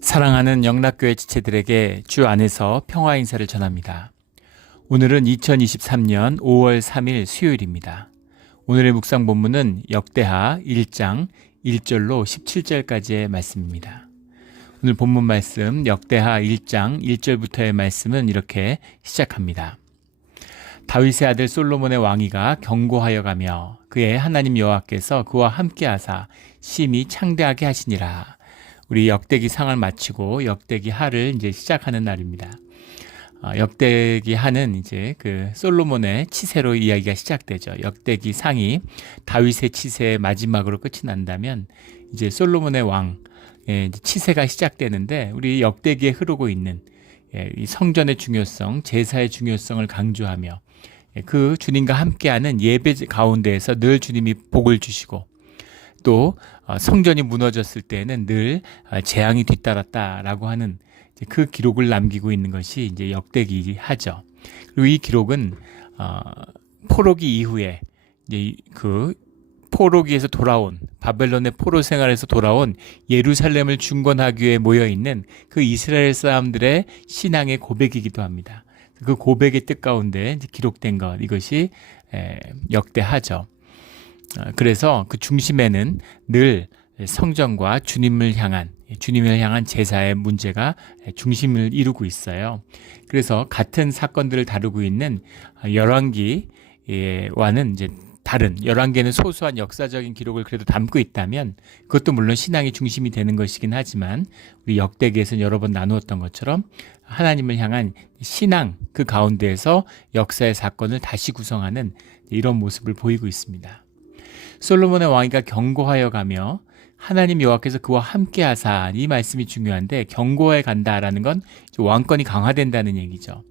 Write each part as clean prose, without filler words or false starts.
사랑하는 영락교회 지체들에게 주 안에서 평화 인사를 전합니다. 오늘은 2023년 5월 3일 수요일입니다. 오늘의 묵상 본문은 역대하 1장 1절로 17절까지의 말씀입니다. 오늘 본문 말씀 역대하 1장 1절부터의 말씀은 이렇게 시작합니다. 다윗의 아들 솔로몬의 왕위가 견고하여 가며 그의 하나님 여호와께서 그와 함께 하사 심히 창대하게 하시니라. 우리 역대기 상을 마치고 역대기 하를 이제 시작하는 날입니다. 역대기 하는 이제 그 솔로몬의 치세로 이야기가 시작되죠. 역대기 상이 다윗의 치세의 마지막으로 끝이 난다면 이제 솔로몬의 왕의 치세가 시작되는데 우리 역대기에 흐르고 있는 이 성전의 중요성, 제사의 중요성을 강조하며 그 주님과 함께하는 예배 가운데에서 늘 주님이 복을 주시고 또 성전이 무너졌을 때에는 늘 재앙이 뒤따랐다라고 하는 그 기록을 남기고 있는 것이 이제 역대기하죠. 그리고 이 기록은 포로기 이후에 이제 그 포로기에서 돌아온 바벨론의 포로 생활에서 돌아온 예루살렘을 중건하기 위해 모여 있는 그 이스라엘 사람들의 신앙의 고백이기도 합니다. 그 고백의 뜻 가운데 기록된 것, 이것이 역대하죠. 그래서 그 중심에는 늘 성전과 주님을 향한 제사의 문제가 중심을 이루고 있어요. 그래서 같은 사건들을 다루고 있는 열왕기와는 이제 다른, 열왕기에는 소소한 역사적인 기록을 그래도 담고 있다면 그것도 물론 신앙이 중심이 되는 것이긴 하지만 우리 역대기에서는 여러 번 나누었던 것처럼 하나님을 향한 신앙, 그 가운데에서 역사의 사건을 다시 구성하는 이런 모습을 보이고 있습니다. 솔로몬의 왕위가 견고하여 가며 하나님 여호와께서 그와 함께 하사, 이 말씀이 중요한데 견고해 간다라는 건 왕권이 강화된다는 얘기죠.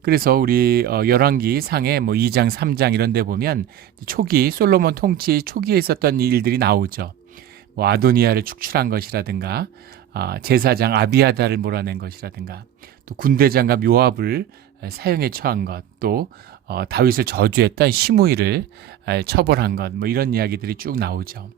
그래서 우리 열왕기 상에 2장 3장 이런 데 보면 초기 솔로몬 통치 초기에 있었던 일들이 나오죠. 아도니아를 축출한 것이라든가 제사장 아비아다를 몰아낸 것이라든가 또 군대장갑 요압을 사형에 처한 것, 또 다윗을 저주했던 시므이를 처벌한 것, 이런 이야기들이 쭉 나오죠.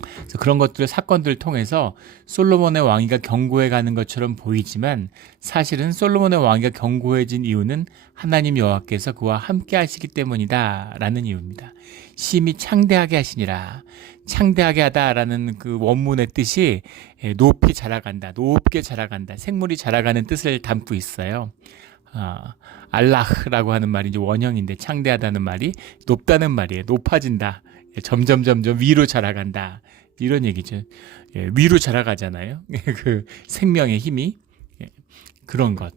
그래서 그런 것들을 사건들을 통해서 솔로몬의 왕위가 견고해 가는 것처럼 보이지만 사실은 솔로몬의 왕위가 견고해진 이유는 하나님 여호와께서 그와 함께 하시기 때문이다라는 이유입니다. 심히 창대하게 하시니라. 창대하게 하다라는 그 원문의 뜻이 높이 자라간다, 높게 자라간다, 생물이 자라가는 뜻을 담고 있어요. 알라흐라고 하는 말이 이제 원형인데 창대하다는 말이 높다는 말이에요. 높아진다. 점점 위로 자라간다. 이런 얘기죠. 위로 자라가잖아요. 그 생명의 힘이 그런 것.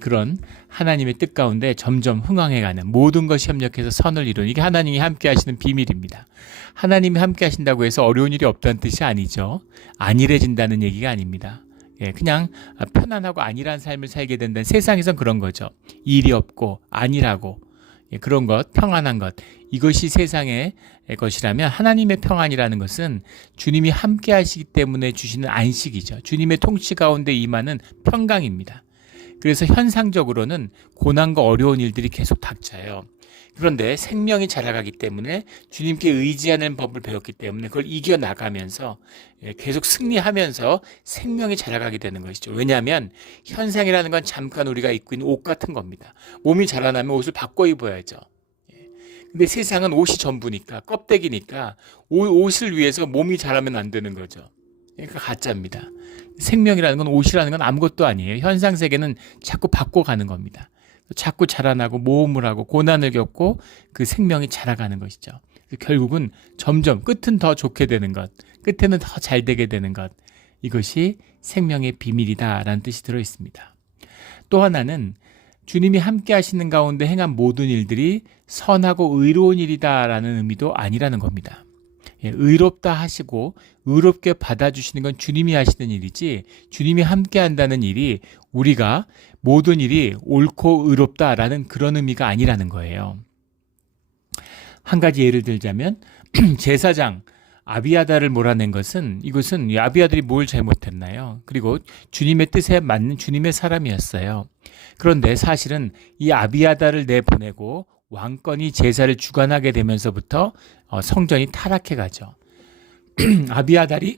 그런 하나님의 뜻 가운데 점점 흥황해가는 모든 것이 협력해서 선을 이루는, 이게 하나님이 함께 하시는 비밀입니다. 하나님이 함께 하신다고 해서 어려운 일이 없다는 뜻이 아니죠. 안일해진다는 얘기가 아닙니다. 그냥 편안하고 안일한 삶을 살게 된다는, 세상에선 그런 거죠. 일이 없고 안일하고 그런 것, 평안한 것, 이것이 세상의 것이라면 하나님의 평안이라는 것은 주님이 함께 하시기 때문에 주시는 안식이죠. 주님의 통치 가운데 임하는 평강입니다. 그래서 현상적으로는 고난과 어려운 일들이 계속 닥쳐요. 그런데 생명이 자라가기 때문에 주님께 의지하는 법을 배웠기 때문에 그걸 이겨나가면서 계속 승리하면서 생명이 자라가게 되는 것이죠. 왜냐하면 현상이라는 건 잠깐 우리가 입고 있는 옷 같은 겁니다. 몸이 자라나면 옷을 바꿔 입어야죠. 근데 세상은 옷이 전부니까, 껍데기니까 옷을 위해서 몸이 자라면 안 되는 거죠. 그러니까 가짜입니다. 생명이라는 건, 옷이라는 건 아무것도 아니에요. 현상 세계는 자꾸 바꿔가는 겁니다. 자꾸 자라나고 모험을 하고 고난을 겪고 그 생명이 자라가는 것이죠. 결국은 점점 끝은 더 좋게 되는 것, 끝에는 더 잘 되게 되는 것, 이것이 생명의 비밀이다라는 뜻이 들어 있습니다. 또 하나는 주님이 함께 하시는 가운데 행한 모든 일들이 선하고 의로운 일이다라는 의미도 아니라는 겁니다. 의롭다 하시고 의롭게 받아주시는 건 주님이 하시는 일이지, 주님이 함께 한다는 일이 우리가 모든 일이 옳고 의롭다라는 그런 의미가 아니라는 거예요. 한 가지 예를 들자면 제사장 아비아다를 몰아낸 것은, 이것은 아비아들이 뭘 잘못했나요? 그리고 주님의 뜻에 맞는 주님의 사람이었어요. 그런데 사실은 이 아비아다를 내보내고 왕권이 제사를 주관하게 되면서부터 성전이 타락해 가죠. 아비아달이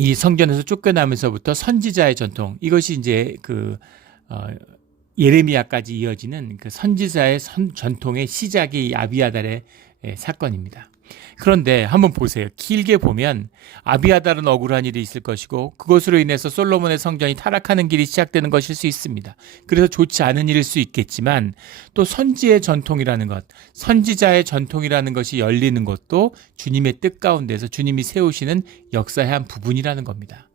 이 성전에서 쫓겨나면서부터 선지자의 전통, 이것이 이제 어, 예레미야까지 이어지는 그 선지자의 전통의 시작이 이 아비아달의 사건입니다. 그런데 한번 보세요. 길게 보면 아비아달은 억울한 일이 있을 것이고 그것으로 인해서 솔로몬의 성전이 타락하는 길이 시작되는 것일 수 있습니다. 그래서 좋지 않은 일일 수 있겠지만 또 선지의 전통이라는 것, 선지자의 전통이라는 것이 열리는 것도 주님의 뜻 가운데서 주님이 세우시는 역사의 한 부분이라는 겁니다.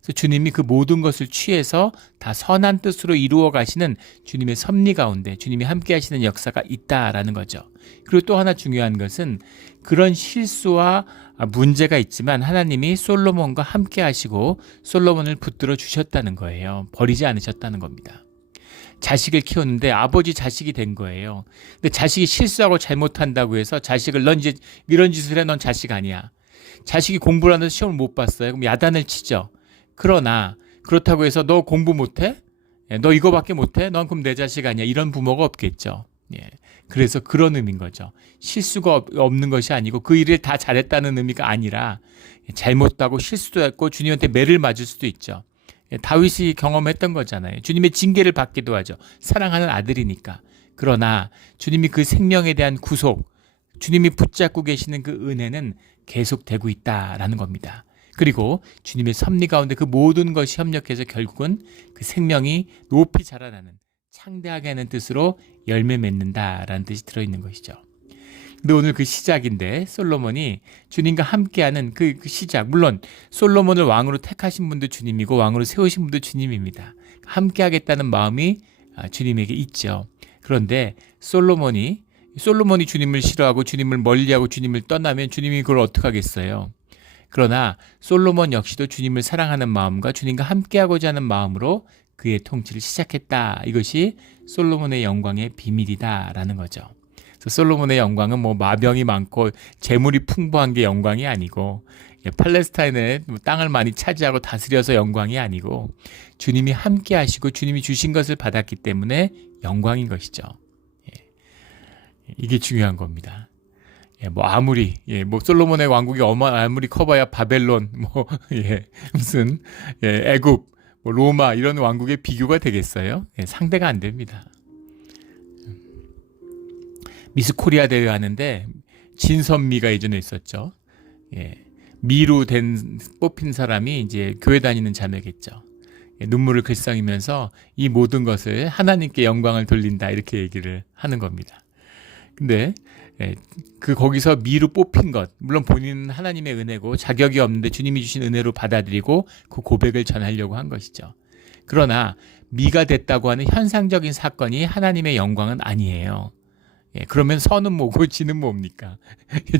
그래서 주님이 그 모든 것을 취해서 다 선한 뜻으로 이루어 가시는 주님의 섭리 가운데 주님이 함께 하시는 역사가 있다라는 거죠. 그리고 또 하나 중요한 것은 그런 실수와 문제가 있지만 하나님이 솔로몬과 함께 하시고 솔로몬을 붙들어 주셨다는 거예요. 버리지 않으셨다는 겁니다. 자식을 키웠는데 아버지 자식이 된 거예요. 근데 자식이 실수하고 잘못한다고 해서 자식을 넌 이제 이런 짓을 해, 넌 자식 아니야. 자식이 공부를 하면서 시험을 못 봤어요. 그럼 야단을 치죠. 그러나 그렇다고 해서 너 공부 못해? 너 이거밖에 못해? 넌 그럼 내 자식 아니야. 이런 부모가 없겠죠. 그래서 그런 의미인 거죠. 실수가 없는 것이 아니고 그 일을 다 잘했다는 의미가 아니라 잘못도 하고 실수도 했고 주님한테 매를 맞을 수도 있죠. 다윗이 경험했던 거잖아요. 주님의 징계를 받기도 하죠. 사랑하는 아들이니까. 그러나 주님이 그 생명에 대한 구속, 주님이 붙잡고 계시는 그 은혜는 계속되고 있다라는 겁니다. 그리고 주님의 섭리 가운데 그 모든 것이 협력해서 결국은 그 생명이 높이 자라나는 창대하게 하는 뜻으로 열매 맺는다라는 뜻이 들어있는 것이죠. 근데 오늘 그 시작인데 솔로몬이 주님과 함께하는 그 시작, 물론 솔로몬을 왕으로 택하신 분도 주님이고 왕으로 세우신 분도 주님입니다. 함께하겠다는 마음이 주님에게 있죠. 그런데 솔로몬이 주님을 싫어하고 주님을 멀리하고 주님을 떠나면 주님이 그걸 어떻게 하겠어요? 그러나 솔로몬 역시도 주님을 사랑하는 마음과 주님과 함께하고자 하는 마음으로 그의 통치를 시작했다. 이것이 솔로몬의 영광의 비밀이다라는 거죠. 그래서 솔로몬의 영광은 뭐 마병이 많고 재물이 풍부한 게 영광이 아니고 팔레스타인의 땅을 많이 차지하고 다스려서 영광이 아니고 주님이 함께하시고 주님이 주신 것을 받았기 때문에 영광인 것이죠. 이게 중요한 겁니다. 뭐 아무리 뭐 솔로몬의 왕국이 아무리 커봐야 바벨론 무슨 애굽 뭐 로마 이런 왕국의 비교가 되겠어요? 상대가 안 됩니다. 미스 코리아 대회 하는데 진선미가 예전에 있었죠. 미로 뽑힌 사람이 이제 교회 다니는 자매겠죠. 눈물을 글썽이면서 이 모든 것을 하나님께 영광을 돌린다 이렇게 얘기를 하는 겁니다. 근데 거기서 미로 뽑힌 것, 물론 본인은 하나님의 은혜고 자격이 없는데 주님이 주신 은혜로 받아들이고 그 고백을 전하려고 한 것이죠. 그러나 미가 됐다고 하는 현상적인 사건이 하나님의 영광은 아니에요. 그러면 선은 뭐고 지는 뭡니까?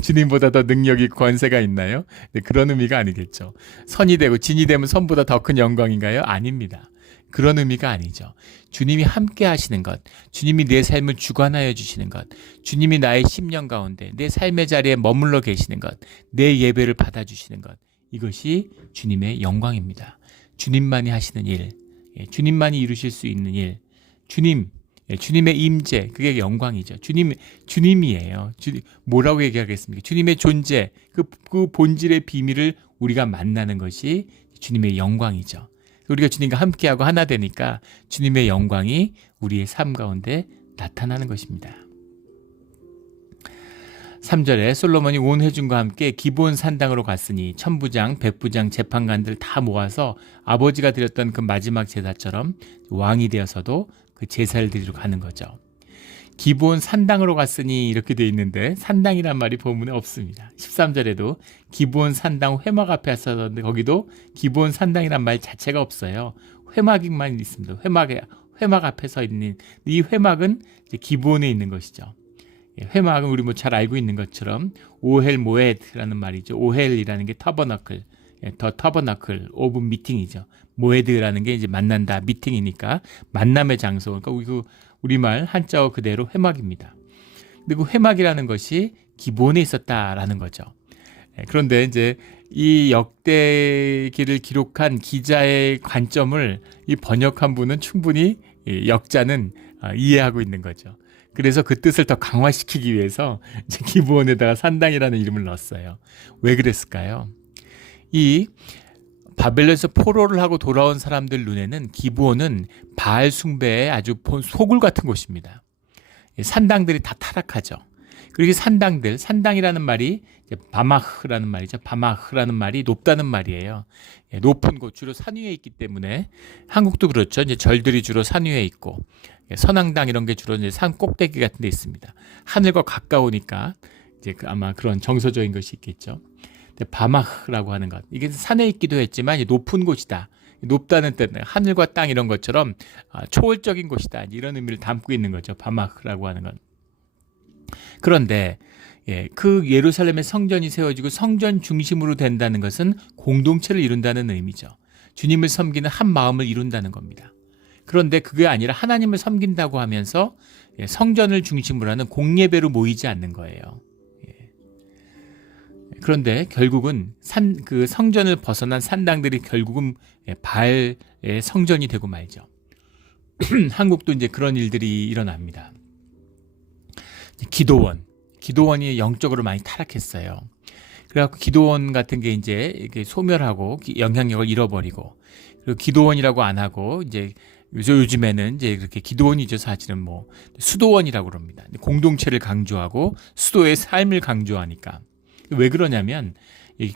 주님보다 더 능력이 권세가 있나요? 그런 의미가 아니겠죠. 선이 되고 진이 되면 선보다 더 큰 영광인가요? 아닙니다. 그런 의미가 아니죠. 주님이 함께 하시는 것, 주님이 내 삶을 주관하여 주시는 것, 주님이 나의 심령 가운데 내 삶의 자리에 머물러 계시는 것, 내 예배를 받아주시는 것, 이것이 주님의 영광입니다. 주님만이 하시는 일, 주님만이 이루실 수 있는 일, 주님의 임재, 그게 영광이죠. 주님이에요. 뭐라고 얘기하겠습니까? 주님의 존재, 그 본질의 비밀을 우리가 만나는 것이 주님의 영광이죠. 우리가 주님과 함께하고 하나 되니까 주님의 영광이 우리의 삶 가운데 나타나는 것입니다. 3절에 솔로몬이 온 회중과 함께 기브온 산당으로 갔으니 천부장, 백부장, 재판관들 다 모아서 아버지가 드렸던 그 마지막 제사처럼 왕이 되어서도 그 제사를 드리러 가는 거죠. 기브온 산당으로 갔으니 이렇게 돼 있는데 산당이란 말이 본문에 없습니다. 13절에도 기브온 산당 회막 앞에 섰는데 거기도 기브온 산당이란 말 자체가 없어요. 회막만 있습니다. 회막 앞에 서 있는 이 회막은 이제 기브온에 있는 것이죠. 회막은 우리 뭐 잘 알고 있는 것처럼 오헬 모에드라는 말이죠. 오헬이라는 게 터버너클, 더 터버너클 오브 미팅이죠. 모에드라는 게 이제 만난다, 미팅이니까 만남의 장소. 그러니까 우리말 한자어 그대로 회막입니다. 근데 그 회막이라는 것이 기본에 있었다라는 거죠. 그런데 이제 이 역대기를 기록한 기자의 관점을 이 번역한 분은 충분히 역자는 이해하고 있는 거죠. 그래서 그 뜻을 더 강화시키기 위해서 이제 기브온에다가 산당이라는 이름을 넣었어요. 왜 그랬을까요? 이 바벨론에서 포로를 하고 돌아온 사람들 눈에는 기브온은 바알 숭배의 아주 소굴 같은 곳입니다. 산당들이 다 타락하죠. 그리고 산당이라는 말이 바마흐라는 말이죠. 바마흐라는 말이 높다는 말이에요. 높은 곳, 주로 산 위에 있기 때문에 한국도 그렇죠. 이제 절들이 주로 산 위에 있고 선앙당 이런 게 주로 이제 산 꼭대기 같은 데 있습니다. 하늘과 가까우니까 이제 아마 그런 정서적인 것이 있겠죠. 바마흐라고 하는 것, 이게 산에 있기도 했지만 높은 곳이다. 높다는 뜻은 하늘과 땅 이런 것처럼 초월적인 곳이다. 이런 의미를 담고 있는 거죠. 바마흐라고 하는 건. 그런데 그 예루살렘의 성전이 세워지고 성전 중심으로 된다는 것은 공동체를 이룬다는 의미죠. 주님을 섬기는 한 마음을 이룬다는 겁니다. 그런데 그게 아니라 하나님을 섬긴다고 하면서 성전을 중심으로 하는 공예배로 모이지 않는 거예요. 그런데 결국은 그 성전을 벗어난 산당들이 결국은 바알의 성전이 되고 말죠. 한국도 이제 그런 일들이 일어납니다. 기도원이 영적으로 많이 타락했어요. 그래갖고 기도원 같은 게 이제 이렇게 소멸하고 영향력을 잃어버리고, 그리고 기도원이라고 안 하고 이제 요즘에는 이제 그렇게 기도원이죠. 사실은 뭐 수도원이라고 그럽니다. 공동체를 강조하고 수도의 삶을 강조하니까. 왜 그러냐면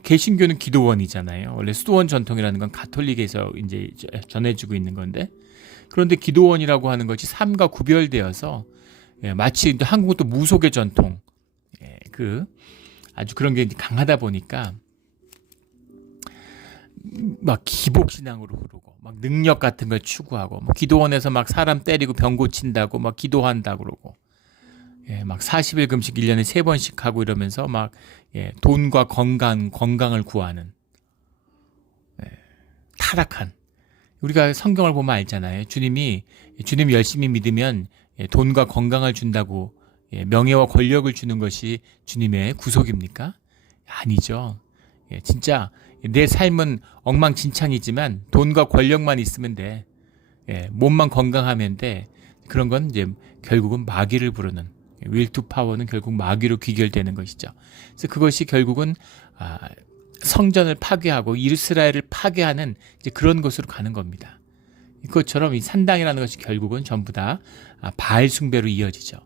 개신교는 기도원이잖아요. 원래 수도원 전통이라는 건 가톨릭에서 이제 전해지고 있는 건데, 그런데 기도원이라고 하는 것이 삶과 구별되어서 마치 한국은 또 무속의 전통, 아주 그런 게 강하다 보니까 막 기복신앙으로 흐르고 막 능력 같은 걸 추구하고, 뭐 기도원에서 막 사람 때리고 병 고친다고 막 기도한다고 그러고, 막 40일 금식 1년에 3번씩 하고 이러면서 막 돈과 건강을 구하는 타락한, 우리가 성경을 보면 알잖아요. 주님 열심히 믿으면 돈과 건강을 준다고, 명예와 권력을 주는 것이 주님의 구속입니까? 아니죠. 진짜 내 삶은 엉망진창이지만 돈과 권력만 있으면 돼. 몸만 건강하면 돼. 그런 건 이제 결국은 마귀를 부르는, will to power는 결국 마귀로 귀결되는 것이죠. 그래서 그것이 결국은 성전을 파괴하고 이스라엘을 파괴하는 이제 그런 것으로 가는 겁니다. 이것처럼 이 산당이라는 것이 결국은 전부 다 바알 숭배로 이어지죠.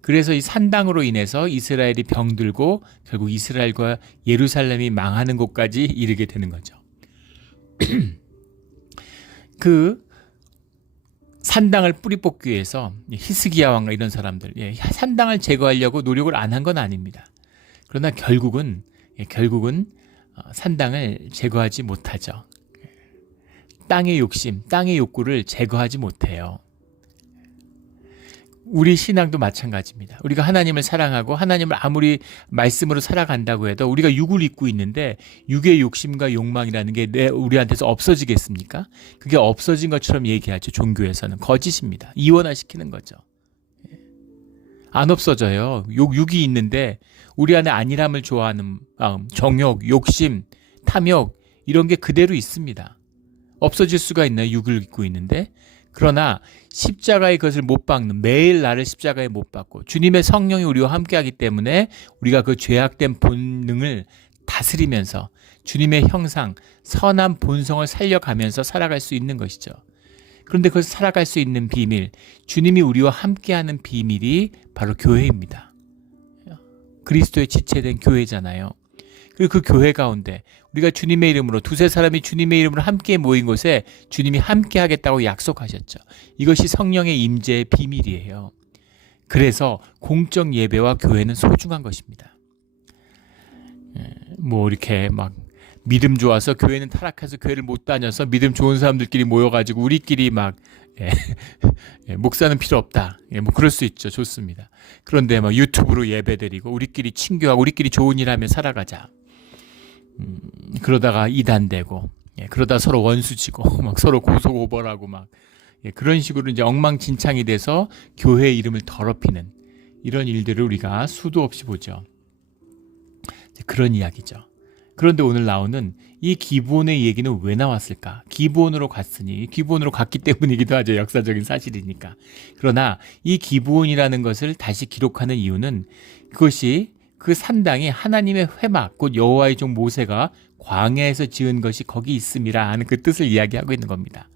그래서 이 산당으로 인해서 이스라엘이 병들고 결국 이스라엘과 예루살렘이 망하는 곳까지 이르게 되는 거죠. 그 산당을 뿌리 뽑기 위해서 히스기야 왕과 이런 사람들, 산당을 제거하려고 노력을 안 한 건 아닙니다. 그러나 결국은 산당을 제거하지 못하죠. 땅의 욕심, 땅의 욕구를 제거하지 못해요. 우리 신앙도 마찬가지입니다. 우리가 하나님을 사랑하고 하나님을 아무리 말씀으로 살아간다고 해도 우리가 육을 입고 있는데 육의 욕심과 욕망이라는 게 우리한테서 없어지겠습니까? 그게 없어진 것처럼 얘기하죠. 종교에서는 거짓입니다. 이원화시키는 거죠. 안 없어져요. 육이 있는데 우리 안에 안일함을 좋아하는 마음, 정욕, 욕심, 탐욕 이런 게 그대로 있습니다. 없어질 수가 있나요? 육을 입고 있는데. 그러나 십자가의 것을 못 박는, 매일 나를 십자가에 못 박고 주님의 성령이 우리와 함께하기 때문에 우리가 그 죄악된 본능을 다스리면서 주님의 형상, 선한 본성을 살려가면서 살아갈 수 있는 것이죠. 그런데 그것을 살아갈 수 있는 비밀, 주님이 우리와 함께하는 비밀이 바로 교회입니다. 그리스도의 지체된 교회잖아요. 그리고 그 교회 가운데 우리가 주님의 이름으로 두세 사람이 주님의 이름으로 함께 모인 곳에 주님이 함께 하겠다고 약속하셨죠. 이것이 성령의 임재의 비밀이에요. 그래서 공적 예배와 교회는 소중한 것입니다. 뭐 이렇게 막 믿음 좋아서 교회는 타락해서 교회를 못 다녀서 믿음 좋은 사람들끼리 모여가지고 우리끼리 막 목사는 필요 없다. 뭐 그럴 수 있죠. 좋습니다. 그런데 막 유튜브로 예배드리고 우리끼리 친교하고 우리끼리 좋은 일 하며 살아가자. 그러다가 이단되고, 그러다 서로 원수지고, 막 서로 고소고발하고 막, 그런 식으로 이제 엉망진창이 돼서 교회의 이름을 더럽히는 이런 일들을 우리가 수도 없이 보죠. 그런 이야기죠. 그런데 오늘 나오는 이 기브온의 얘기는 왜 나왔을까? 기브온으로 갔으니, 기브온으로 갔기 때문이기도 하죠. 역사적인 사실이니까. 그러나 이 기브온이라는 것을 다시 기록하는 이유는 그것이 그 산당이 하나님의 회막, 곧 여호와의 종 모세가 광야에서 지은 것이 거기 있음이라 하는 그 뜻을 이야기하고 있는 겁니다.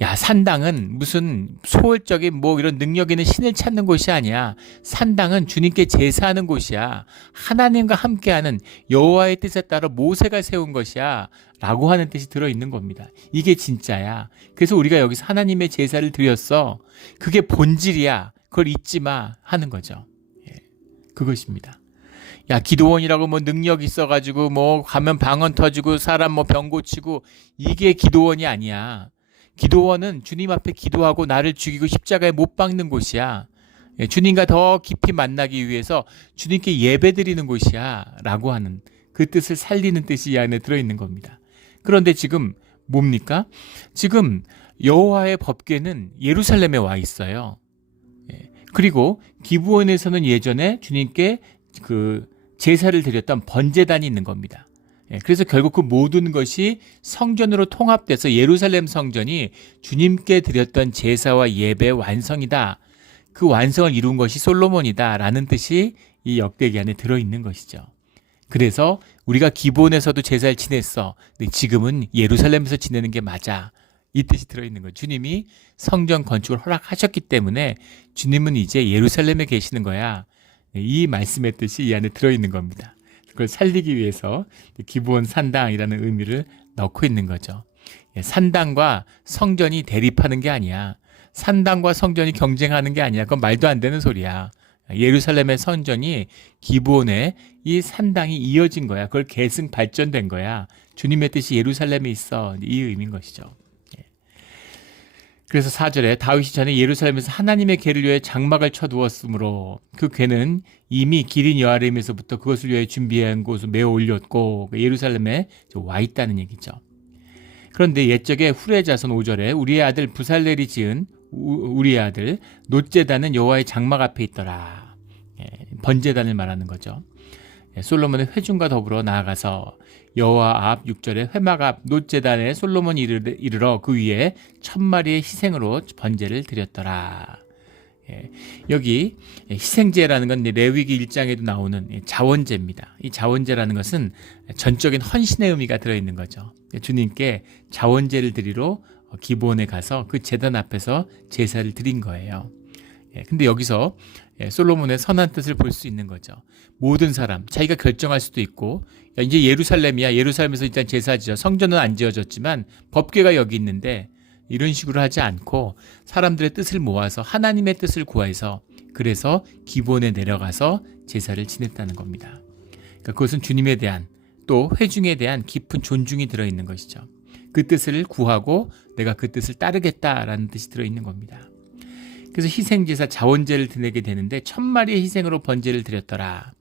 야, 산당은 무슨 소월적인 뭐 이런 능력 있는 신을 찾는 곳이 아니야. 산당은 주님께 제사하는 곳이야. 하나님과 함께하는 여호와의 뜻에 따라 모세가 세운 것이야 라고 하는 뜻이 들어있는 겁니다. 이게 진짜야. 그래서 우리가 여기서 하나님의 제사를 드렸어. 그게 본질이야. 그걸 잊지 마 하는 거죠. 예, 그것입니다. 야, 기도원이라고 뭐 능력 있어가지고 뭐 가면 방언 터지고 사람 뭐 병 고치고, 이게 기도원이 아니야. 기도원은 주님 앞에 기도하고 나를 죽이고 십자가에 못 박는 곳이야. 주님과 더 깊이 만나기 위해서 주님께 예배드리는 곳이야 라고 하는 그 뜻을 살리는 뜻이 이 안에 들어있는 겁니다. 그런데 지금 뭡니까? 지금 여호와의 법궤는 예루살렘에 와 있어요. 그리고 기브온에서는 예전에 주님께 그 제사를 드렸던 번제단이 있는 겁니다. 그래서 결국 그 모든 것이 성전으로 통합돼서 예루살렘 성전이 주님께 드렸던 제사와 예배의 완성이다. 그 완성을 이룬 것이 솔로몬이다 라는 뜻이 이 역대기 안에 들어있는 것이죠. 그래서 우리가 기브온에서도 제사를 지냈어. 근데 지금은 예루살렘에서 지내는 게 맞아. 이 뜻이 들어있는 거예요. 주님이 성전 건축을 허락하셨기 때문에 주님은 이제 예루살렘에 계시는 거야. 이 말씀의 뜻이 이 안에 들어있는 겁니다. 그걸 살리기 위해서 기브온 산당이라는 의미를 넣고 있는 거죠. 산당과 성전이 대립하는 게 아니야. 산당과 성전이 경쟁하는 게 아니야. 그건 말도 안 되는 소리야. 예루살렘의 성전이 기브온에 이 산당이 이어진 거야. 그걸 계승 발전된 거야. 주님의 뜻이 예루살렘에 있어. 이 의미인 것이죠. 그래서 4절에 다윗이 전에 예루살렘에서 하나님의 궤를 위해 장막을 쳐두었으므로 그 궤는 이미 기린 여아림에서부터 그것을 위해 준비한 곳을 메어 올렸고 예루살렘에 와 있다는 얘기죠. 그런데 옛적에 후레 자손 5절에 우리의 아들 부살렐이 지은 우리의 아들 놋제단은 여호와의 장막 앞에 있더라. 번제단을 말하는 거죠. 솔로몬의 회중과 더불어 나아가서 여호와 앞 6절에 회막 앞 놋제단에 솔로몬이 이르러 그 위에 1000마리의 희생으로 번제를 드렸더라. 여기 희생제라는 건 레위기 1장에도 나오는 자원제입니다. 이 자원제라는 것은 전적인 헌신의 의미가 들어있는 거죠. 주님께 자원제를 드리러 기브온에 가서 그 제단 앞에서 제사를 드린 거예요. 근데 여기서 솔로몬의 선한 뜻을 볼 수 있는 거죠. 모든 사람, 자기가 결정할 수도 있고, 야, 이제 예루살렘이야. 예루살렘에서 일단 제사 지어. 성전은 안 지어졌지만 법궤가 여기 있는데 이런 식으로 하지 않고 사람들의 뜻을 모아서 하나님의 뜻을 구해서 그래서 기브온에 내려가서 제사를 지냈다는 겁니다. 그러니까 그것은 주님에 대한 또 회중에 대한 깊은 존중이 들어있는 것이죠. 그 뜻을 구하고 내가 그 뜻을 따르겠다라는 뜻이 들어있는 겁니다. 그래서 희생제사 자원제를 드리게 되는데 1000마리의 희생으로 번제를 드렸더라.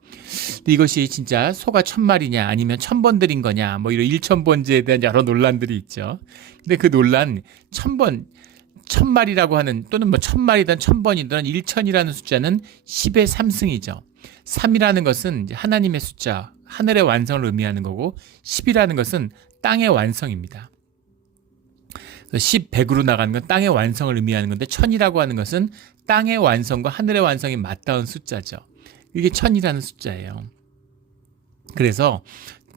근데 이것이 진짜 소가 1000마리냐 아니면 1000번 드린 거냐 뭐 이런 1000번제에 대한 여러 논란들이 있죠. 근데 그 논란 1000번 1000마리라고 하는 또는 뭐 1000마리든 1000번이든 1000이라는 숫자는 10의 3승이죠. 3이라는 것은 이제 하나님의 숫자, 하늘의 완성을 의미하는 거고 10이라는 것은 땅의 완성입니다. 10, 100으로 나가는 건 땅의 완성을 의미하는 건데 1000이라고 하는 것은 땅의 완성과 하늘의 완성이 맞닿은 숫자죠. 이게 1000이라는 숫자예요. 그래서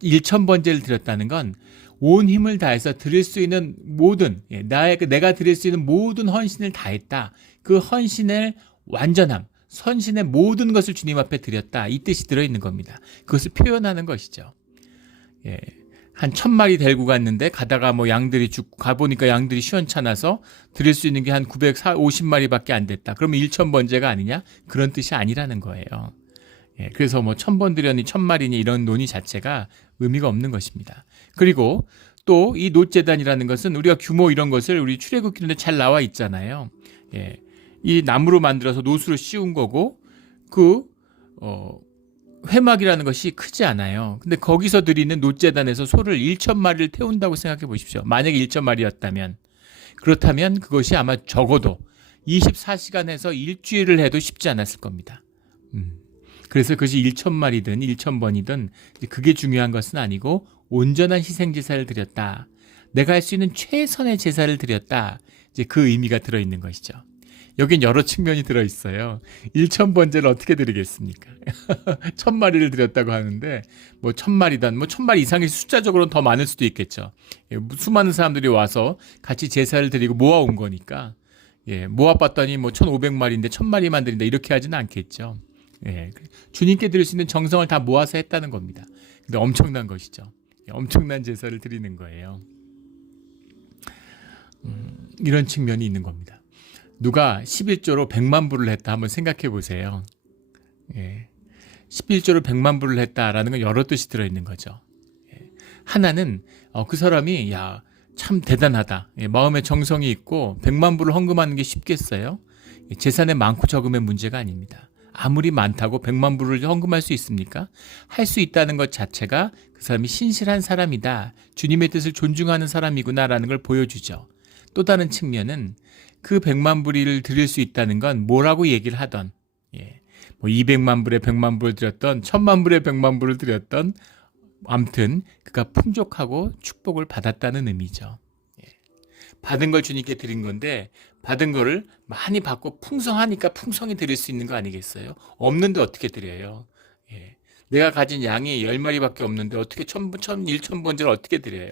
1000번제를 드렸다는 건 온 힘을 다해서 드릴 수 있는 모든 내가 드릴 수 있는 모든 헌신을 다했다. 그 헌신의 완전함, 헌신의 모든 것을 주님 앞에 드렸다. 이 뜻이 들어있는 겁니다. 그것을 표현하는 것이죠. 한 1000마리 데리고 갔는데 가다가 뭐 양들이 죽고 가보니까 양들이 시원찮아서 드릴 수 있는 게 한 950마리밖에 안 됐다. 그러면 1000번제가 아니냐? 그런 뜻이 아니라는 거예요. 그래서 뭐 1000번 드렸니 1000마리니 이런 논의 자체가 의미가 없는 것입니다. 그리고 또 이 놋제단이라는 것은 우리가 규모 이런 것을 우리 출애굽기에 잘 나와 있잖아요. 이 나무로 만들어서 놋으로 씌운 거고 회막이라는 것이 크지 않아요. 근데 거기서 드리는 놋제단에서 소를 1000마리를 태운다고 생각해 보십시오. 만약에 1000마리였다면 그렇다면 그것이 아마 적어도 24시간에서 일주일을 해도 쉽지 않았을 겁니다. 그래서 그것이 1000마리든 1000번이든 그게 중요한 것은 아니고 온전한 희생제사를 드렸다. 내가 할 수 있는 최선의 제사를 드렸다. 이제 그 의미가 들어있는 것이죠. 여긴 여러 측면이 들어있어요. 1,000번째를 어떻게 드리겠습니까? 1,000마리를 드렸다고 하는데 뭐 1,000마리단 뭐 1,000마리 이상의 숫자적으로는 더 많을 수도 있겠죠. 예, 수많은 사람들이 와서 같이 제사를 드리고 모아온 거니까 예, 모아봤더니 뭐 1,500마리인데 1,000마리만 드린다 이렇게 하지는 않겠죠. 예, 주님께 드릴 수 있는 정성을 다 모아서 했다는 겁니다. 근데 엄청난 것이죠. 예, 엄청난 제사를 드리는 거예요. 이런 측면이 있는 겁니다. 누가 11조로 100만 부를 했다 한번 생각해 보세요. 예. 11조로 100만 부를 했다라는 건 여러 뜻이 들어있는 거죠. 예. 하나는 그 사람이 야, 참 대단하다. 예, 마음에 정성이 있고 100만 부를 헌금하는 게 쉽겠어요? 예, 재산의 많고 적음의 문제가 아닙니다. 아무리 많다고 100만 부를 헌금할 수 있습니까? 할 수 있다는 것 자체가 그 사람이 신실한 사람이다. 주님의 뜻을 존중하는 사람이구나라는 걸 보여주죠. 또 다른 측면은 그 100만 불을 드릴 수 있다는 건 뭐라고 얘기를 하던 예, 뭐 200만 불에 100만 불을 드렸던 1000만 불에 100만 불을 드렸던 아무튼 그가 풍족하고 축복을 받았다는 의미죠. 예, 받은 걸 주님께 드린 건데 받은 거를 많이 받고 풍성하니까 풍성히 드릴 수 있는 거 아니겠어요? 없는데 어떻게 드려요? 예, 내가 가진 양이 10마리밖에 없는데 어떻게 1,000번째를 어떻게 드려요?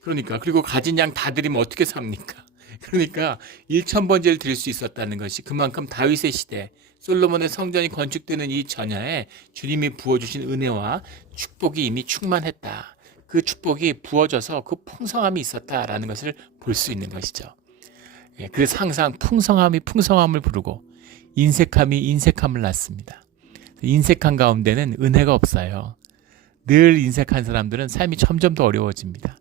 그러니까 그리고 가진 양 다 드리면 어떻게 삽니까? 그러니까 1,000번째를 드릴 수 있었다는 것이 그만큼 다윗의 시대 솔로몬의 성전이 건축되는 이 전야에 주님이 부어주신 은혜와 축복이 이미 충만했다. 그 축복이 부어져서 그 풍성함이 있었다라는 것을 볼 수 있는 것이죠. 예, 그래서 항상 풍성함이 풍성함을 부르고 인색함이 인색함을 낳습니다. 인색한 가운데는 은혜가 없어요. 늘 인색한 사람들은 삶이 점점 더 어려워집니다.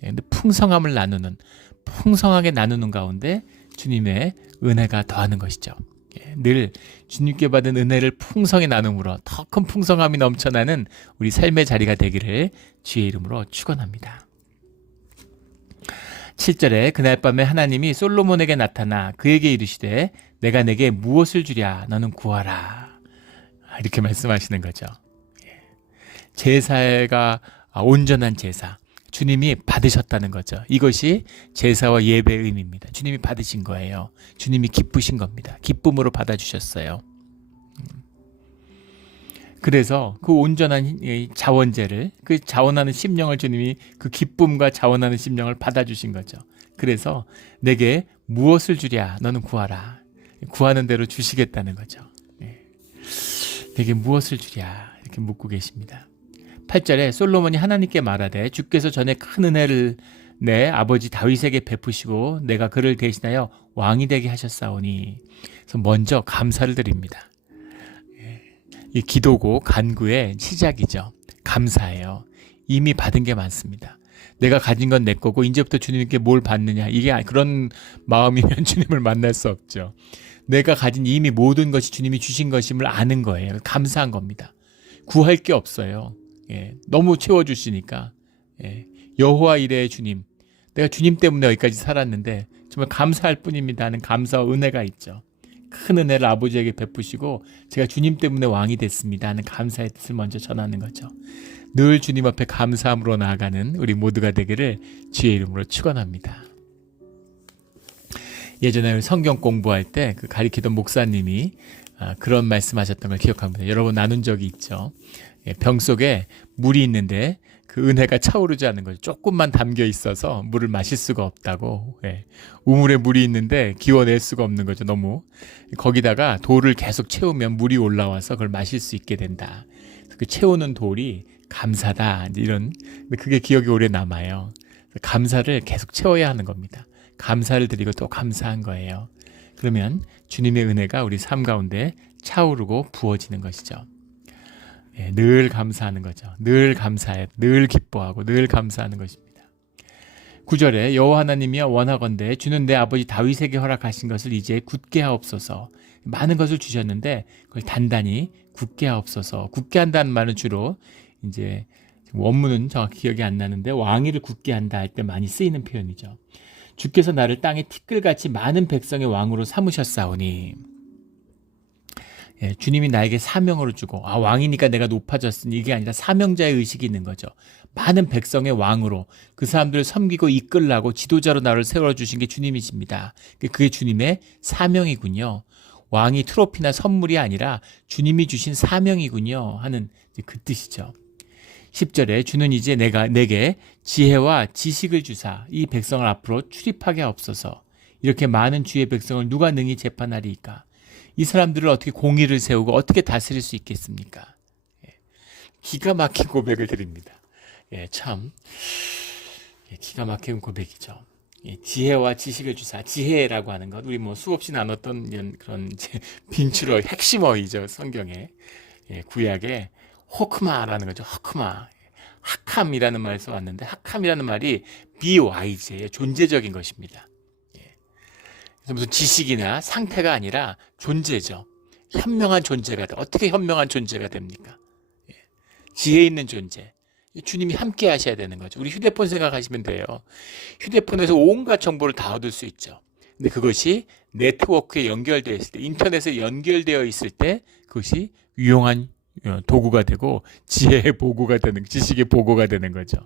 근데 풍성함을 나누는 풍성하게 나누는 가운데 주님의 은혜가 더하는 것이죠. 늘 주님께 받은 은혜를 풍성히 나눔으로 더 큰 풍성함이 넘쳐나는 우리 삶의 자리가 되기를 주의 이름으로 축원합니다. 7절에 그날 밤에 하나님이 솔로몬에게 나타나 그에게 이르시되 내가 내게 무엇을 주랴 너는 구하라 이렇게 말씀하시는 거죠. 제사가 온전한 제사 주님이 받으셨다는 거죠. 이것이 제사와 예배의 의미입니다. 주님이 받으신 거예요. 주님이 기쁘신 겁니다. 기쁨으로 받아주셨어요. 그래서 그 온전한 자원제를 그 자원하는 심령을 주님이 그 기쁨과 자원하는 심령을 받아주신 거죠. 그래서 내게 무엇을 주랴 너는 구하라. 구하는 대로 주시겠다는 거죠. 내게 무엇을 주랴 이렇게 묻고 계십니다. 8절에 솔로몬이 하나님께 말하되 주께서 전에 큰 은혜를 내 아버지 다윗에게 베푸시고 내가 그를 대신하여 왕이 되게 하셨사오니 그래서 먼저 감사를 드립니다. 이 기도고 간구의 시작이죠. 감사해요. 이미 받은 게 많습니다. 내가 가진 건 내 거고 이제부터 주님께 뭘 받느냐 이게 그런 마음이면 주님을 만날 수 없죠. 내가 가진 이미 모든 것이 주님이 주신 것임을 아는 거예요. 감사한 겁니다. 구할 게 없어요. 예, 너무 채워주시니까 여호와 이레의 주님 내가 주님 때문에 여기까지 살았는데 정말 감사할 뿐입니다 하는 감사와 은혜가 있죠. 큰 은혜를 아버지에게 베푸시고 제가 주님 때문에 왕이 됐습니다 하는 감사의 뜻을 먼저 전하는 거죠. 늘 주님 앞에 감사함으로 나아가는 우리 모두가 되기를 주의 이름으로 축원합니다. 예전에 성경 공부할 때 그 가리키던 목사님이 그런 말씀하셨던 걸 기억합니다. 여러 번 나눈 적이 있죠. 병 속에 물이 있는데 그 은혜가 차오르지 않는 거죠. 조금만 담겨 있어서 물을 마실 수가 없다고. 우물에 물이 있는데 기워낼 수가 없는 거죠. 너무. 거기다가 돌을 계속 채우면 물이 올라와서 그걸 마실 수 있게 된다. 그 채우는 돌이 감사다. 이런 그게 기억이 오래 남아요. 감사를 계속 채워야 하는 겁니다. 감사를 드리고 또 감사한 거예요. 그러면 주님의 은혜가 우리 삶 가운데 차오르고 부어지는 것이죠. 늘 감사하는 거죠. 늘 감사해, 늘 기뻐하고 늘 감사하는 것입니다. 9절에 여호와 하나님이여 원하건대 주는 내 아버지 다윗에게 허락하신 것을 이제 굳게 하옵소서. 많은 것을 주셨는데 그걸 단단히 굳게 하옵소서. 굳게 한다는 말은 주로 이제 원문은 정확히 기억이 안 나는데 왕위를 굳게 한다 할 때 많이 쓰이는 표현이죠. 주께서 나를 땅에 티끌같이 많은 백성의 왕으로 삼으셨사오니 주님이 나에게 사명으로 주고 왕이니까 내가 높아졌으니 이게 아니라 사명자의 의식이 있는 거죠. 많은 백성의 왕으로 그 사람들을 섬기고 이끌라고 지도자로 나를 세워주신 게 주님이십니다. 그게 주님의 사명이군요. 왕이 트로피나 선물이 아니라 주님이 주신 사명이군요 하는 그 뜻이죠. 10절에 주는 이제 내게 지혜와 지식을 주사 이 백성을 앞으로 출입하게 하옵소서. 이렇게 많은 주의 백성을 누가 능히 재판하리이까? 이 사람들을 어떻게 공의를 세우고 어떻게 다스릴 수 있겠습니까? 기가 막힌 고백을 드립니다. 참 기가 막힌 고백이죠. 지혜와 지식을 주사. 지혜라고 하는 것 우리 수없이 나눴던 그런 빈추러 핵심어이죠. 성경에 구약에 호크마라는 거죠. 호크마. 학함이라는 말을 써왔는데 학함이라는 말이 비와이즈예요. 존재적인 것입니다. 그래서 무슨 지식이나 상태가 아니라 존재죠. 현명한 존재가 돼. 어떻게 현명한 존재가 됩니까? 지혜 있는 존재. 주님이 함께 하셔야 되는 거죠. 우리 휴대폰 생각하시면 돼요. 휴대폰에서 온갖 정보를 다 얻을 수 있죠. 근데 그것이 네트워크에 연결되어 있을 때, 인터넷에 연결되어 있을 때 그것이 유용한 도구가 되고 지혜의 보고가 되는, 지식의 보고가 되는 거죠.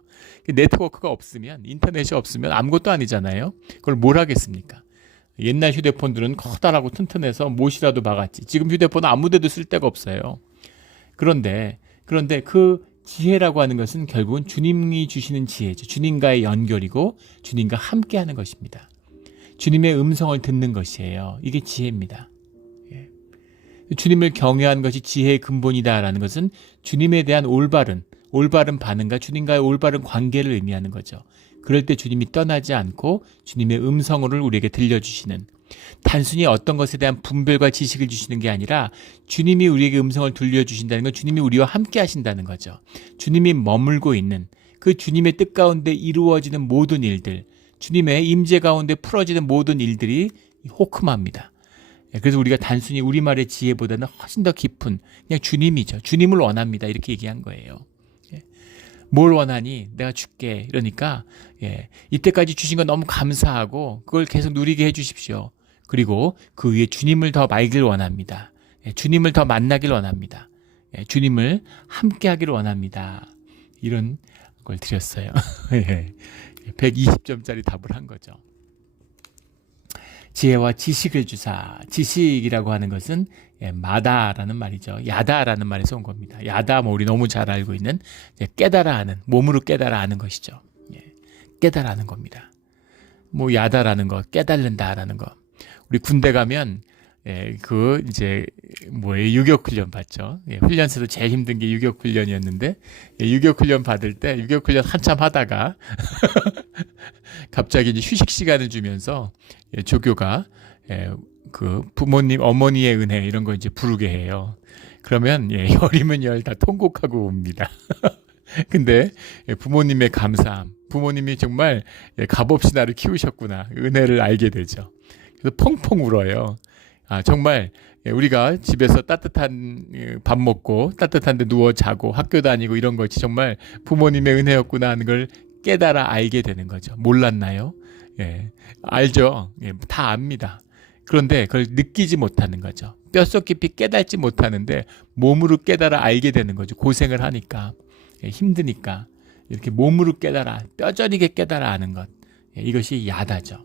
네트워크가 없으면, 인터넷이 없으면 아무것도 아니잖아요. 그걸 뭘 하겠습니까? 옛날 휴대폰들은 커다랗고 튼튼해서 못이라도 박았지. 지금 휴대폰은 아무 데도 쓸 데가 없어요. 그런데 그 지혜라고 하는 것은 결국은 주님이 주시는 지혜죠. 주님과의 연결이고 주님과 함께하는 것입니다. 주님의 음성을 듣는 것이에요. 이게 지혜입니다. 주님을 경외하는 것이 지혜의 근본이다라는 것은 주님에 대한 올바른 반응과 주님과의 올바른 관계를 의미하는 거죠. 그럴 때 주님이 떠나지 않고 주님의 음성을 우리에게 들려주시는, 단순히 어떤 것에 대한 분별과 지식을 주시는 게 아니라 주님이 우리에게 음성을 들려주신다는 건 주님이 우리와 함께 하신다는 거죠. 주님이 머물고 있는 그 주님의 뜻 가운데 이루어지는 모든 일들, 주님의 임재 가운데 풀어지는 모든 일들이 호크마입니다. 그래서 우리가 단순히 우리말의 지혜보다는 훨씬 더 깊은 그냥 주님이죠. 주님을 원합니다. 이렇게 얘기한 거예요. 뭘 원하니? 내가 줄게. 이러니까 이때까지 주신 건 너무 감사하고 그걸 계속 누리게 해주십시오. 그리고 그 위에 주님을 더 알길 원합니다. 주님을 더 만나길 원합니다. 주님을 함께 하기를 원합니다. 이런 걸 드렸어요. 120점짜리 답을 한 거죠. 지혜와 지식을 주사. 지식이라고 하는 것은 마다라는 말이죠. 야다라는 말에서 온 겁니다. 야다 우리 너무 잘 알고 있는 깨달아 아는, 몸으로 깨달아 아는 것이죠. 깨달아 아는 겁니다. 야다라는 것, 깨달는다라는 것. 우리 군대 가면 유격훈련 받죠. 훈련소도 제일 힘든 게 유격훈련이었는데 유격훈련 받을 때 유격훈련 한참 하다가 갑자기 이제 휴식 시간을 주면서 조교가 그 부모님, 어머니의 은혜 이런 거 이제 부르게 해요. 그러면 열이면 열 다 통곡하고 옵니다. 근데 부모님의 감사함, 부모님이 정말 값없이 나를 키우셨구나 은혜를 알게 되죠. 그래서 펑펑 울어요. 정말 우리가 집에서 따뜻한 밥 먹고 따뜻한 데 누워 자고 학교 다니고 이런 것이 정말 부모님의 은혜였구나 하는 걸 깨달아 알게 되는 거죠. 몰랐나요? 알죠. 다 압니다. 그런데 그걸 느끼지 못하는 거죠. 뼛속 깊이 깨닫지 못하는데 몸으로 깨달아 알게 되는 거죠. 고생을 하니까, 힘드니까 이렇게 몸으로 깨달아, 뼈저리게 깨달아 아는 것. 이것이 야다죠.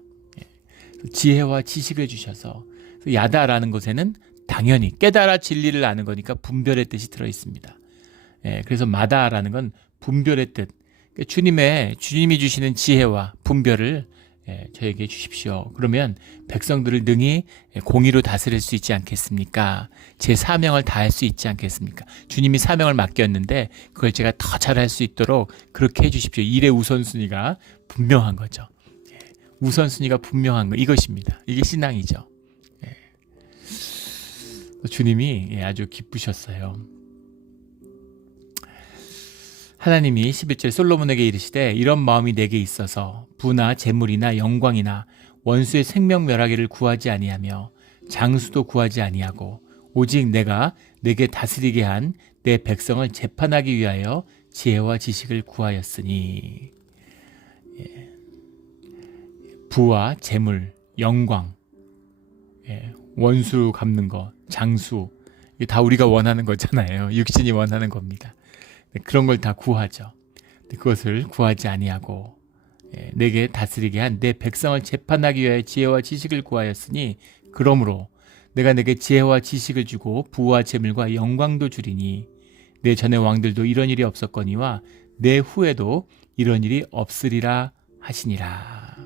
지혜와 지식을 주셔서 야다라는 것에는 당연히 깨달아 진리를 아는 거니까 분별의 뜻이 들어 있습니다. 그래서 마다라는 건 분별의 뜻. 주님이 주시는 지혜와 분별을 저에게 주십시오. 그러면 백성들을 능히 공의로 다스릴 수 있지 않겠습니까? 제 사명을 다할 수 있지 않겠습니까? 주님이 사명을 맡겼는데 그걸 제가 더 잘할 수 있도록 그렇게 해주십시오. 일의 우선순위가 분명한 거죠. 우선순위가 분명한 거 이것입니다. 이게 신앙이죠. 주님이 아주 기쁘셨어요. 하나님이 11절 솔로몬에게 이르시되 이런 마음이 내게 있어서 부나 재물이나 영광이나 원수의 생명 멸하기를 구하지 아니하며 장수도 구하지 아니하고 오직 내가 내게 다스리게 한 내 백성을 재판하기 위하여 지혜와 지식을 구하였으니. 부와 재물, 영광, 원수 갚는 거, 장수, 이게 다 우리가 원하는 거잖아요. 육신이 원하는 겁니다. 그런 걸 다 구하죠. 그것을 구하지 아니하고 내게 다스리게 한 내 백성을 재판하기 위하여 지혜와 지식을 구하였으니 그러므로 내가 내게 지혜와 지식을 주고 부와 재물과 영광도 주리니 내 전의 왕들도 이런 일이 없었거니와 내 후에도 이런 일이 없으리라 하시니라.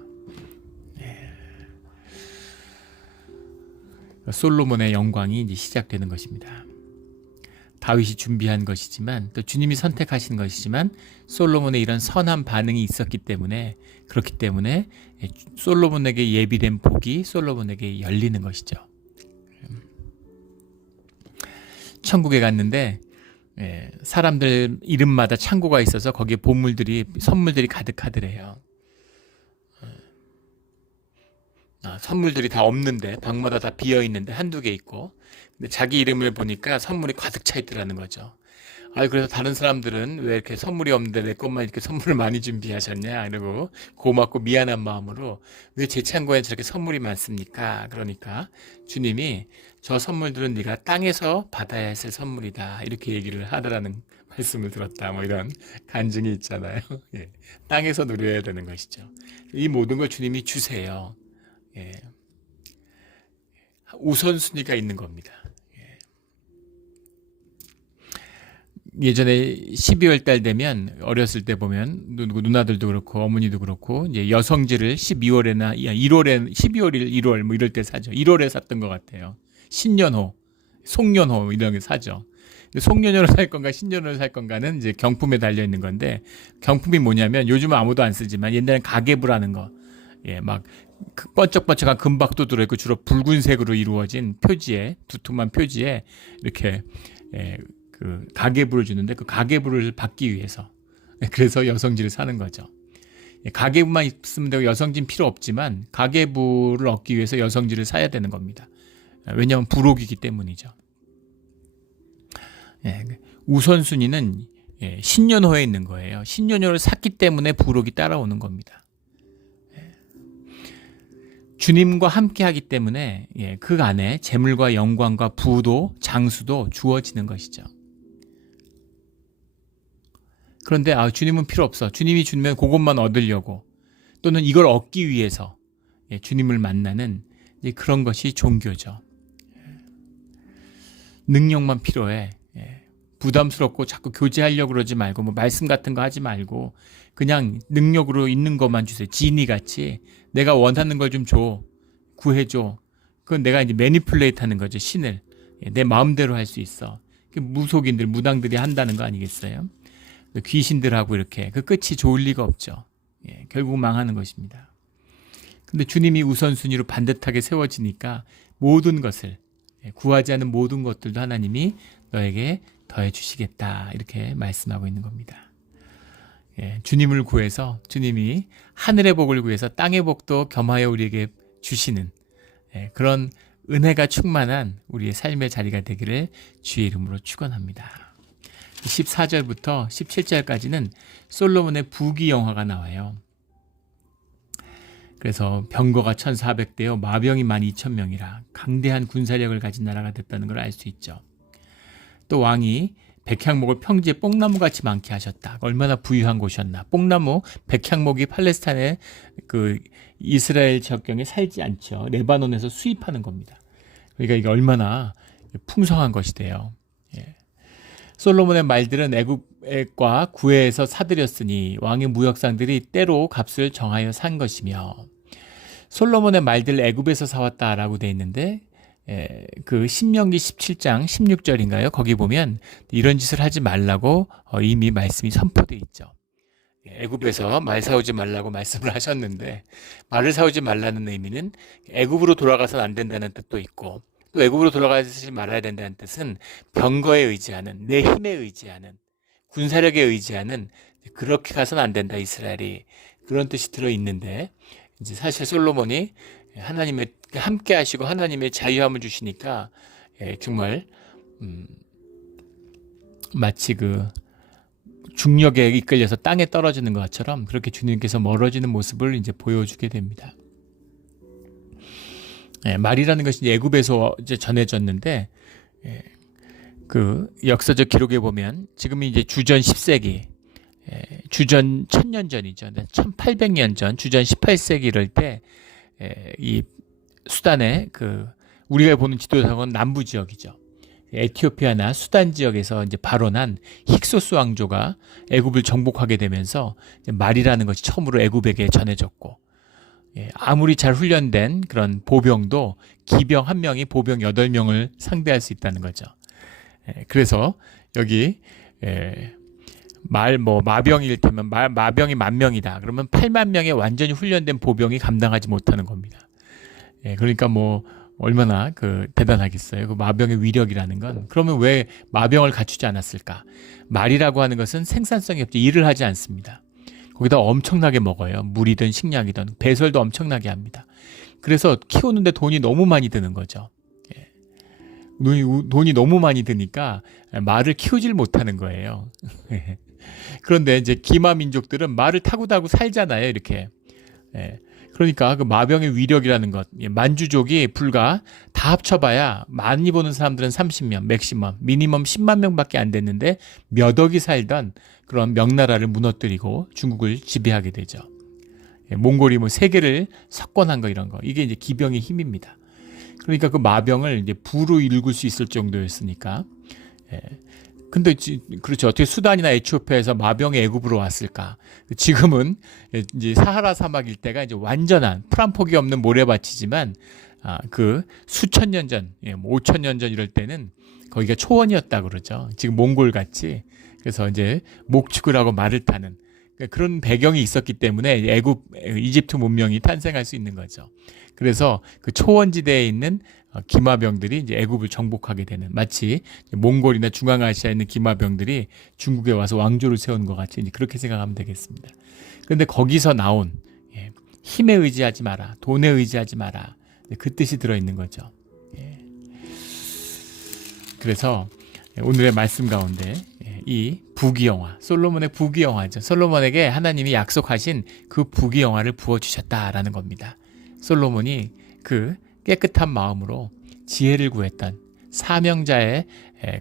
솔로몬의 영광이 이제 시작되는 것입니다. 다윗이 준비한 것이지만 또 주님이 선택하신 것이지만 솔로몬의 이런 선한 반응이 있었기 때문에 그렇기 때문에 솔로몬에게 예비된 복이 솔로몬에게 열리는 것이죠. 천국에 갔는데 사람들 이름마다 창고가 있어서 거기에 선물들이 가득하더래요. 선물들이 다 없는데 방마다 다 비어 있는데 한두 개 있고 근데 자기 이름을 보니까 선물이 가득 차 있더라는 거죠. 그래서 다른 사람들은 왜 이렇게 선물이 없는데 내 것만 이렇게 선물을 많이 준비하셨냐 이러고 고맙고 미안한 마음으로 왜 제 창고에 저렇게 선물이 많습니까? 그러니까 주님이 저 선물들은 네가 땅에서 받아야 했을 선물이다 이렇게 얘기를 하더라는 말씀을 들었다 뭐 이런 간증이 있잖아요. 땅에서 누려야 되는 것이죠. 이 모든 걸 주님이 주세요. 우선순위가 있는 겁니다. 예전에 12월 달 되면 어렸을 때 보면 누나들도 그렇고 어머니도 그렇고 이제 여성지를 12월에나 1월에 12월일 1월 뭐 이럴 때 사죠. 1월에 샀던 것 같아요. 신년호, 송년호 이런 게 사죠. 송년호를 살 건가 신년호를 살 건가는 이제 경품에 달려 있는 건데 경품이 뭐냐면 요즘은 아무도 안 쓰지만 옛날엔 가계부라는 거, 막 번쩍번쩍한 금박도 들어있고 주로 붉은색으로 이루어진 표지에 두툼한 표지에 이렇게 그 가계부를 주는데 그 가계부를 받기 위해서 그래서 여성지를 사는 거죠. 가계부만 있으면 되고 여성지는 필요 없지만 가계부를 얻기 위해서 여성지를 사야 되는 겁니다. 왜냐하면 부록이기 때문이죠. 우선순위는 신년호에 있는 거예요. 신년호를 샀기 때문에 부록이 따라오는 겁니다. 주님과 함께 하기 때문에 그 안에 재물과 영광과 부도 장수도 주어지는 것이죠. 그런데 주님은 필요 없어. 주님이 주면 그것만 얻으려고 또는 이걸 얻기 위해서 주님을 만나는 그런 것이 종교죠. 능력만 필요해. 부담스럽고 자꾸 교제하려고 그러지 말고 뭐 말씀 같은 거 하지 말고 그냥 능력으로 있는 것만 주세요. 지니같이 내가 원하는 걸 좀 줘. 구해줘. 그건 내가 이제 매니플레이트 하는 거죠. 신을. 내 마음대로 할 수 있어. 무속인들, 무당들이 한다는 거 아니겠어요? 귀신들하고 이렇게 그 끝이 좋을 리가 없죠. 결국 망하는 것입니다. 근데 주님이 우선순위로 반듯하게 세워지니까 모든 것을 구하지 않은 모든 것들도 하나님이 너에게 더해 주시겠다 이렇게 말씀하고 있는 겁니다. 주님을 구해서 주님이 하늘의 복을 구해서 땅의 복도 겸하여 우리에게 주시는 그런 은혜가 충만한 우리의 삶의 자리가 되기를 주의 이름으로 축원합니다. 14절부터 17절까지는 솔로몬의 부귀영화가 나와요. 그래서 병거가 1,400대요 마병이 12,000명이라 강대한 군사력을 가진 나라가 됐다는 걸 알 수 있죠. 또 왕이 백향목을 평지에 뽕나무같이 많게 하셨다. 얼마나 부유한 곳이었나. 뽕나무, 백향목이 팔레스타인의 그 이스라엘 지역경에 살지 않죠. 레바논에서 수입하는 겁니다. 그러니까 이게 얼마나 풍성한 것이 돼요. 솔로몬의 말들은 애굽과 구해에서 사들였으니 왕의 무역상들이 때로 값을 정하여 산 것이며 솔로몬의 말들 애굽에서 사왔다라고 돼 있는데 그 신명기 17장 16절인가요? 거기 보면 이런 짓을 하지 말라고 이미 말씀이 선포돼 있죠. 애굽에서 말 사오지 말라고 말씀을 하셨는데 말을 사오지 말라는 의미는 애굽으로 돌아가서는 안 된다는 뜻도 있고 또 애굽으로 돌아가지 말아야 된다는 뜻은 병거에 의지하는 내 힘에 의지하는 군사력에 의지하는 그렇게 가서는 안 된다 이스라엘이 그런 뜻이 들어있는데 이제 사실 솔로몬이 하나님의 함께 하시고 하나님의 자유함을 주시니까 정말 마치 그 중력에 이끌려서 땅에 떨어지는 것처럼 그렇게 주님께서 멀어지는 모습을 이제 보여주게 됩니다. 말이라는 것이 애굽에서 이제 전해졌는데 그 역사적 기록에 보면 지금이 이제 주전 10세기 주전 1000년 전이죠. 1800년 전, 주전 18세기 이럴 때 이 수단의 우리가 보는 지도상은 남부 지역이죠. 에티오피아나 수단 지역에서 이제 발원한 힉소스 왕조가 애굽을 정복하게 되면서 말이라는 것이 처음으로 애굽에게 전해졌고, 아무리 잘 훈련된 그런 보병도 기병 1명이 보병 8명을 상대할 수 있다는 거죠. 그래서 여기 마병일 테면 마병이 10,000명이다. 그러면 80,000명의 완전히 훈련된 보병이 감당하지 못하는 겁니다. 그러니까 얼마나 대단하겠어요. 그 마병의 위력이라는 건. 그러면 왜 마병을 갖추지 않았을까? 말이라고 하는 것은 생산성이 없지, 일을 하지 않습니다. 거기다 엄청나게 먹어요. 물이든 식량이든 배설도 엄청나게 합니다. 그래서 키우는데 돈이 너무 많이 드는 거죠. 돈이 너무 많이 드니까 말을 키우질 못하는 거예요. 그런데 이제 기마 민족들은 말을 타고 살잖아요, 이렇게. 그러니까 그 마병의 위력이라는 것, 만주족이 불과 다 합쳐봐야 많이 보는 사람들은 30명, 맥시멈, 미니멈 10만 명밖에 안 됐는데 몇 억이 살던 그런 명나라를 무너뜨리고 중국을 지배하게 되죠. 몽골이 세계를 석권한 거, 이런 거, 이게 이제 기병의 힘입니다. 그러니까 그 마병을 이제 부로 읽을 수 있을 정도였으니까. 근데 그렇죠. 어떻게 수단이나 에티오피아에서 마병이 애굽으로 왔을까? 지금은 이제 사하라 사막 일대가 이제 완전한 풀 한 폭이 없는 모래밭이지만, 그 수천 년 전, 5,000년 전 이럴 때는 거기가 초원이었다 그러죠. 지금 몽골 같이. 그래서 이제 목축을 하고 말을 타는 그런 배경이 있었기 때문에 이집트 문명이 탄생할 수 있는 거죠. 그래서 그 초원지대에 있는 기마병들이 이제 애굽을 정복하게 되는, 마치 몽골이나 중앙아시아에 있는 기마병들이 중국에 와서 왕조를 세운 것 같이 이제 그렇게 생각하면 되겠습니다. 그런데 거기서 나온 힘에 의지하지 마라, 돈에 의지하지 마라, 그 뜻이 들어있는 거죠. 그래서 오늘의 말씀 가운데 이 부귀영화, 솔로몬의 부귀영화죠. 솔로몬에게 하나님이 약속하신 그 부귀영화를 부어주셨다라는 겁니다. 솔로몬이 그 깨끗한 마음으로 지혜를 구했던, 사명자의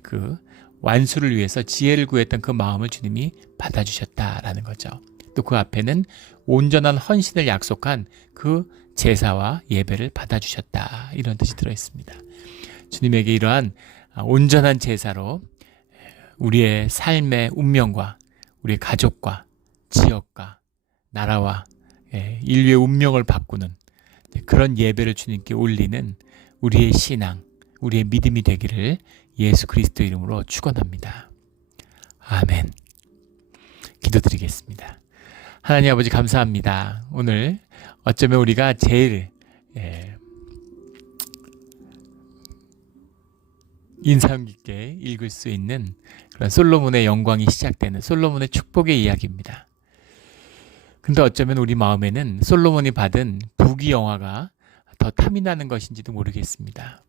그 완수를 위해서 지혜를 구했던 그 마음을 주님이 받아주셨다라는 거죠. 또 그 앞에는 온전한 헌신을 약속한 그 제사와 예배를 받아주셨다, 이런 뜻이 들어있습니다. 주님에게 이러한 온전한 제사로 우리의 삶의 운명과 우리의 가족과 지역과 나라와 인류의 운명을 바꾸는 그런 예배를 주님께 올리는 우리의 신앙, 우리의 믿음이 되기를 예수 그리스도 이름으로 축원합니다. 아멘. 기도드리겠습니다. 하나님 아버지, 감사합니다. 오늘 어쩌면 우리가 제일 인상 깊게 읽을 수 있는 그런 솔로몬의 영광이 시작되는 솔로몬의 축복의 이야기입니다. 근데 어쩌면 우리 마음에는 솔로몬이 받은 부귀영화가 더 탐이 나는 것인지도 모르겠습니다.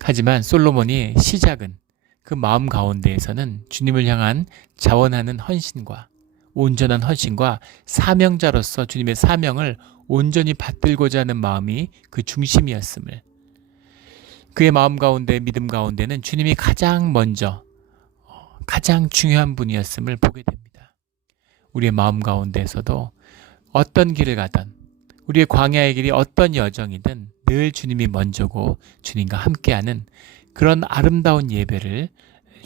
하지만 솔로몬이 시작은 그 마음 가운데에서는 주님을 향한 자원하는 헌신과 온전한 헌신과 사명자로서 주님의 사명을 온전히 받들고자 하는 마음이 그 중심이었음을, 그의 마음 가운데, 믿음 가운데는 주님이 가장 먼저 가장 중요한 분이었음을 보게 됩니다. 우리의 마음 가운데에서도 어떤 길을 가든, 우리의 광야의 길이 어떤 여정이든 늘 주님이 먼저고 주님과 함께하는 그런 아름다운 예배를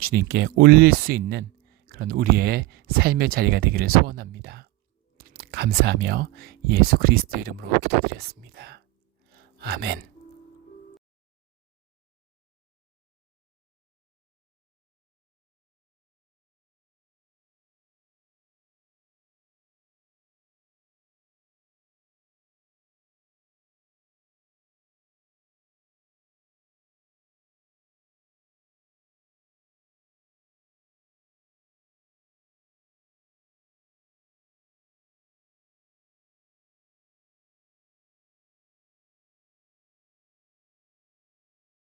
주님께 올릴 수 있는 그런 우리의 삶의 자리가 되기를 소원합니다. 감사하며 예수 그리스도 이름으로 기도드렸습니다. 아멘.